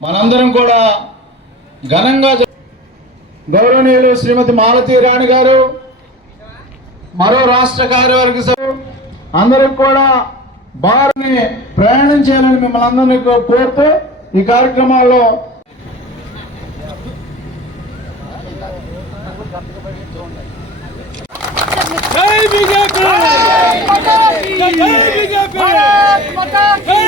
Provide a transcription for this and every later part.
మనందరం కూడా ఘనంగా గౌరవనీయులు శ్రీమతి మాలతీ రాణి గారు మరో రాష్ట్ర కార్యవర్గ అందరికి కూడా బారిని ప్రయాణం చేయాలని మిమ్మల్ని అందరినీ కోరుతూ ఈ కార్యక్రమాల్లో జై జై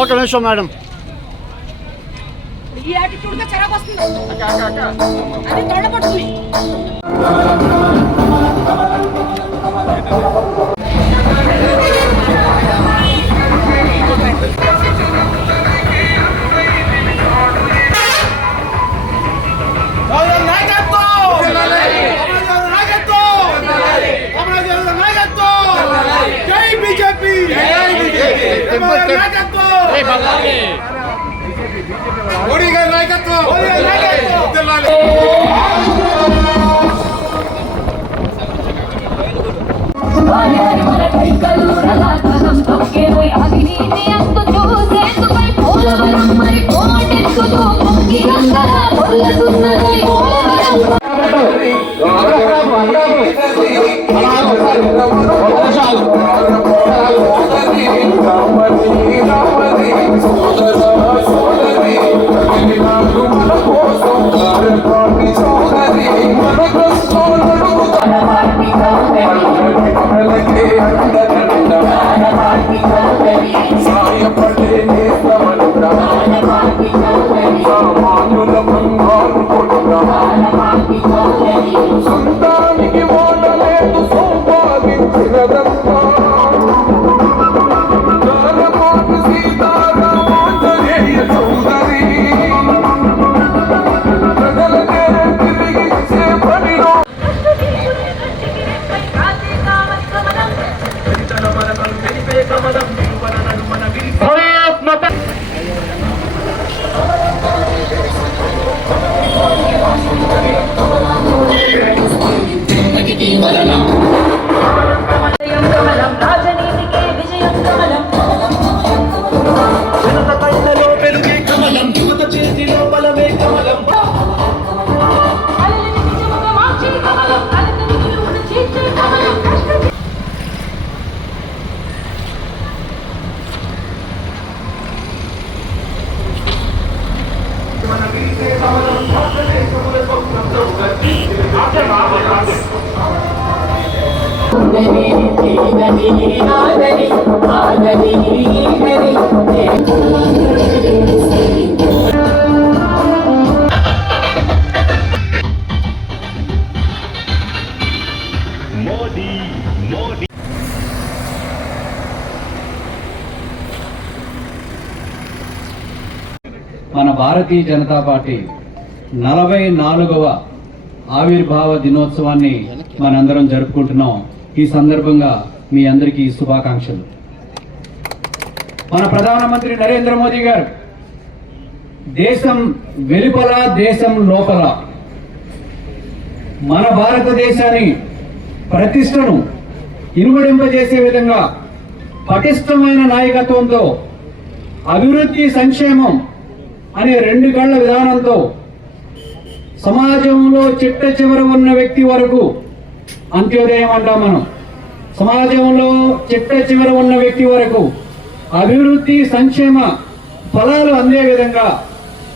ఒక నిమిషం మేడం ఈ యాటిట్యూడ్గా చెరగొస్తుంది అది తొడపడుతుంది మోడీ గారి నాయకత్వం అవినీతి అందు చూసేందుపై పోలవరం మరి కోటి సమానులకు ஆதரி ஆதரி ஆதரி భారతీయ జనతా పార్టీ నలభై నాలుగవ ఆవిర్భావ దినోత్సవాన్ని మనందరం జరుపుకుంటున్నాం. ఈ సందర్భంగా మీ అందరికీ శుభాకాంక్షలు. మన ప్రధానమంత్రి నరేంద్ర మోదీ గారు దేశం వెలుపల దేశం లోపల మన భారతదేశాన్ని ప్రతిష్టను ఇనుమడింపజేసే విధంగా పటిష్టమైన నాయకత్వంతో అభివృద్ధి సంక్షేమం అనే రెండు కళ్ళ విధానంతో సమాజంలో చిట్ట చివర ఉన్న వ్యక్తి వరకు అంత్యోదయం అంటాం మనం. సమాజంలో చిట్ట చివర ఉన్న వ్యక్తి వరకు అభివృద్ధి సంక్షేమ ఫలాలు అందే విధంగా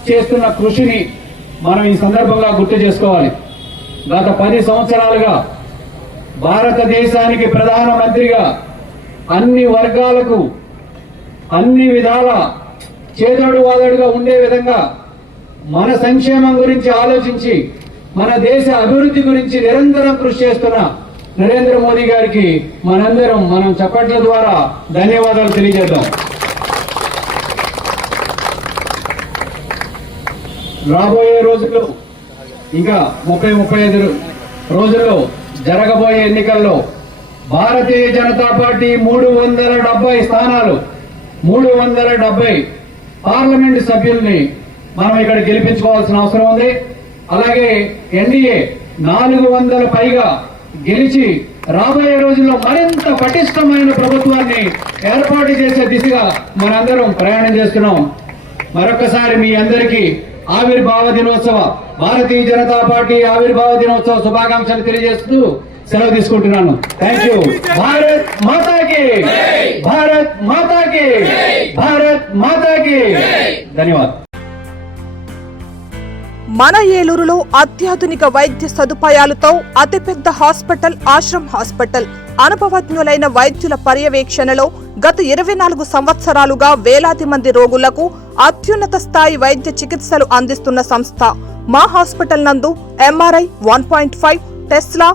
చేస్తున్న కృషిని మనం ఈ సందర్భంగా గుర్తు చేసుకోవాలి. గత పది సంవత్సరాలుగా భారతదేశానికి ప్రధానమంత్రిగా అన్ని వర్గాలకు అన్ని విధాల చేదోడు వాదోడుగా ఉండే విధంగా మన సంక్షేమం గురించి ఆలోచించి మన దేశ అభివృద్ధి గురించి నిరంతరం కృషి చేస్తున్న నరేంద్ర మోదీ గారికి మనందరం మనం చప్పట్ల ద్వారా ధన్యవాదాలు తెలియజేద్దాం. రాబోయే రోజుల్లో ఇంకా ముప్పై ముప్పై ఐదు రోజుల్లో జరగబోయే ఎన్నికల్లో భారతీయ జనతా పార్టీ మూడు వందల డెబ్బై స్థానాలు మూడు వందల డెబ్బై పార్లమెంట్ సభ్యుల్ని మనం ఇక్కడ గెలిపించుకోవాల్సిన అవసరం ఉంది. అలాగే ఎన్డీఏ నాలుగు వందల పైగా గెలిచి రాబోయే రోజుల్లో మరింత పటిష్టమైన ప్రభుత్వాన్ని ఏర్పాటు చేసే దిశగా మనందరం ప్రయాణం చేస్తున్నాం. మరొకసారి మీ అందరికీ ఆవిర్భావ దినోత్సవ భారతీయ జనతా పార్టీ ఆవిర్భావ దినోత్సవ శుభాకాంక్షలు తెలియజేస్తూ సెలవు తీసుకుంటున్నాను. థ్యాంక్ యూ భారత్ మాతాకి. భారత్ మాతాకి. భారత్ మాతాకి. ధన్యవాదాలు. మన ఏలూరులో అత్యాధునిక వైద్య సదుపాయాలతో అతిపెద్ద హాస్పిటల్ ఆశ్రమ్ హాస్పిటల్. అనుభవజ్ఞులైన వైద్యుల పర్యవేక్షణలో గత ఇరవై నాలుగు సంవత్సరాలుగా వేలాది మంది రోగులకు అత్యున్నత స్థాయి వైద్య చికిత్సలు అందిస్తున్న సంస్థ. మా హాస్పిటల్ నందు MRI one point five tesla